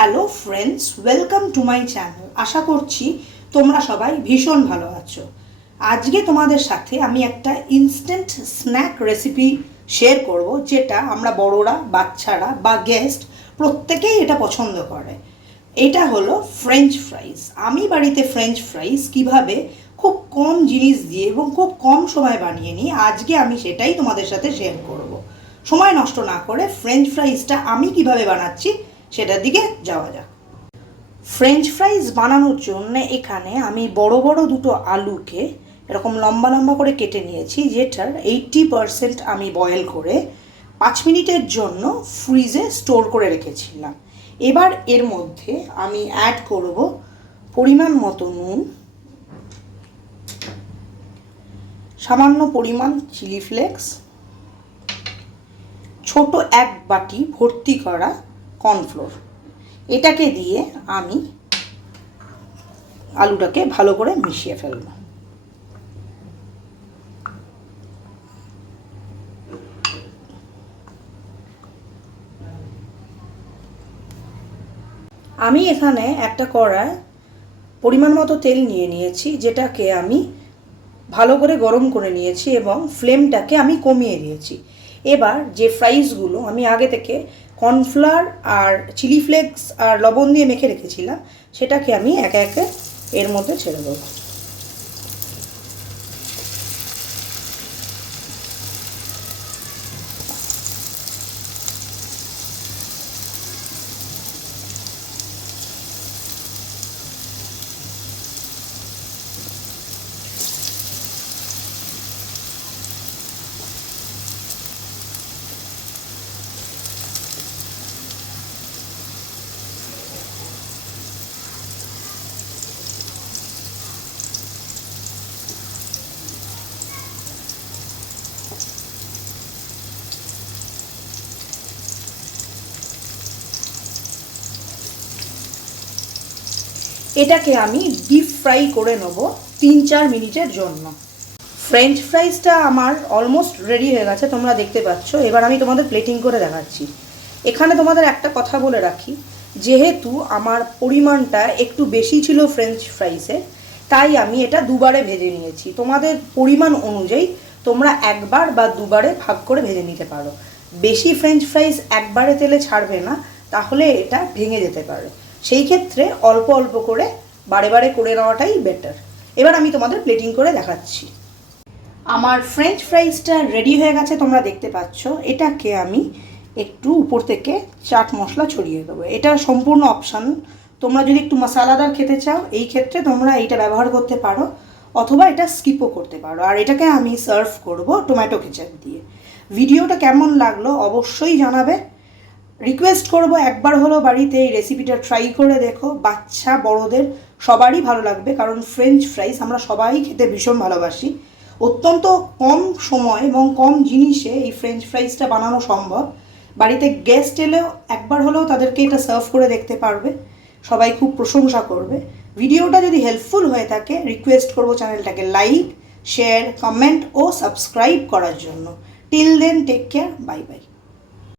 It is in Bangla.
Hello friends, welcome to my channel. আশা করছি তোমরা সবাই ভীষণ ভালো আছো। আজকে তোমাদের সাথে আমি একটা ইনস্ট্যান্ট স্ন্যাক রেসিপি শেয়ার করব, যেটা আমরা বড়রা, বাচ্চারা বা গেস্ট প্রত্যেকেই এটা পছন্দ করে। এটা হলো ফ্রেঞ্চ ফ্রাইজ। আমি বাড়িতে ফ্রেঞ্চ ফ্রাইজ কিভাবে খুব কম জিনিস দিয়ে এবং খুব কম সময় বানিয়ে নিই, আজকে আমি সেটাই তোমাদের সাথে শেয়ার করব। সময় নষ্ট না করে ফ্রেঞ্চ ফ্রাইজটা আমি কিভাবে বানাচ্ছি সেটার দিকে যাওয়া যাক। ফ্রেঞ্চ ফ্রাইজ বানানোর জন্য এখানে আমি বড় বড় দুটো আলুকে এরকম লম্বা লম্বা করে কেটে নিয়েছি, যেটার 80% আমি বয়েল করে 5 মিনিটের জন্য ফ্রিজে স্টোর করে রেখেছিলাম। এবার এর মধ্যে আমি অ্যাড করব পরিমাণ মতো নুন, সামান্য পরিমাণ চিলি ফ্লেক্স, ছোট এক বাটি ভর্তি করা কর্নফ্লোর। এটাকে দিয়ে আমি আলুটাকে ভালো করে মিশিয়ে ফেলব। আমি এখানে একটা কড়ায় পরিমাণ মতো তেল নিয়ে নিয়েছি, যেটাকে আমি ভালো করে গরম করে নিয়েছি এবং ফ্লেমটাকে আমি কমিয়ে দিয়েছি। এবার যে ফ্রাইজগুলো আমি আগে থেকে কর্নফ্লাওয়ার আর চিলি ফ্লেক্স আর লবণ দিয়ে মেখে রেখেছিলাম, সেটাকে আমি একে একে এর মধ্যে ছেড়ে দেবো। এটাকে আমি ডিপ ফ্রাই করে নেব 3-4 মিনিটের জন্য। ফ্রেঞ্চ ফ্রাইজটা আমার অলমোস্ট রেডি হয়ে গেছে, তোমরা দেখতে পাচ্ছ। এবার আমি তোমাদের প্লেটিং করে দেখাচ্ছি। এখানে তোমাদের একটা কথা বলে রাখি, যেহেতু আমার পরিমাণটা একটু বেশি ছিল ফ্রেঞ্চ ফ্রাইসে, তাই আমি এটা দুবারে ভেজে নিয়েছি। তোমাদের পরিমাণ অনুযায়ী তোমরা একবার বা দুবারে ভাগ করে ভেজে নিতে পারো। বেশি ফ্রেঞ্চ ফ্রাইজ একবারে তেলে ছাড়বে না, তাহলে এটা ভেঙে যেতে পারে। সেই ক্ষেত্রে অল্প অল্প করে বারে বারে করে নেওয়াটাই বেটার। এবার আমি তোমাদের প্লেটিং করে দেখাচ্ছি। আমার ফ্রেঞ্চ ফ্রাইজটা রেডি হয়ে গেছে, তোমরা দেখতে পাচ্ছ। এটাকে আমি একটু উপর থেকে চাট মশলা ছড়িয়ে দেবো। এটা সম্পূর্ণ অপশান। তোমরা যদি একটু মশলাদার খেতে চাও, এই ক্ষেত্রে তোমরা এইটা ব্যবহার করতে পারো, অথবা এটা স্কিপও করতে পারো। আর এটাকে আমি সার্ভ করব টমেটো কেচাপ দিয়ে। ভিডিওটা কেমন লাগলো অবশ্যই জানাবে। রিকোয়েস্ট করব, একবার হলো বাড়িতে এই রেসিপিটা ট্রাই করে দেখো। বাচ্চা বড়দের সবারই ভালো লাগবে, কারণ ফ্রেঞ্চ ফ্রাইজ আমরা সবাই খেতে ভীষণ ভালোবাসি। অত্যন্ত কম সময় এবং কম জিনিসে এই ফ্রেঞ্চ ফ্রাইজটা বানানো সম্ভব। বাড়িতে গেস্ট এলেও একবার হলেও তাদেরকে এটা সার্ভ করে দেখতে পারবে, সবাই খুব প্রশংসা করবে। ভিডিওটা যদি হেল্পফুল হয়ে থাকে, রিকোয়েস্ট করব চ্যানেলটাকে লাইক, শেয়ার, কমেন্ট ও সাবস্ক্রাইব করার জন্য। Till then, take care, bye by.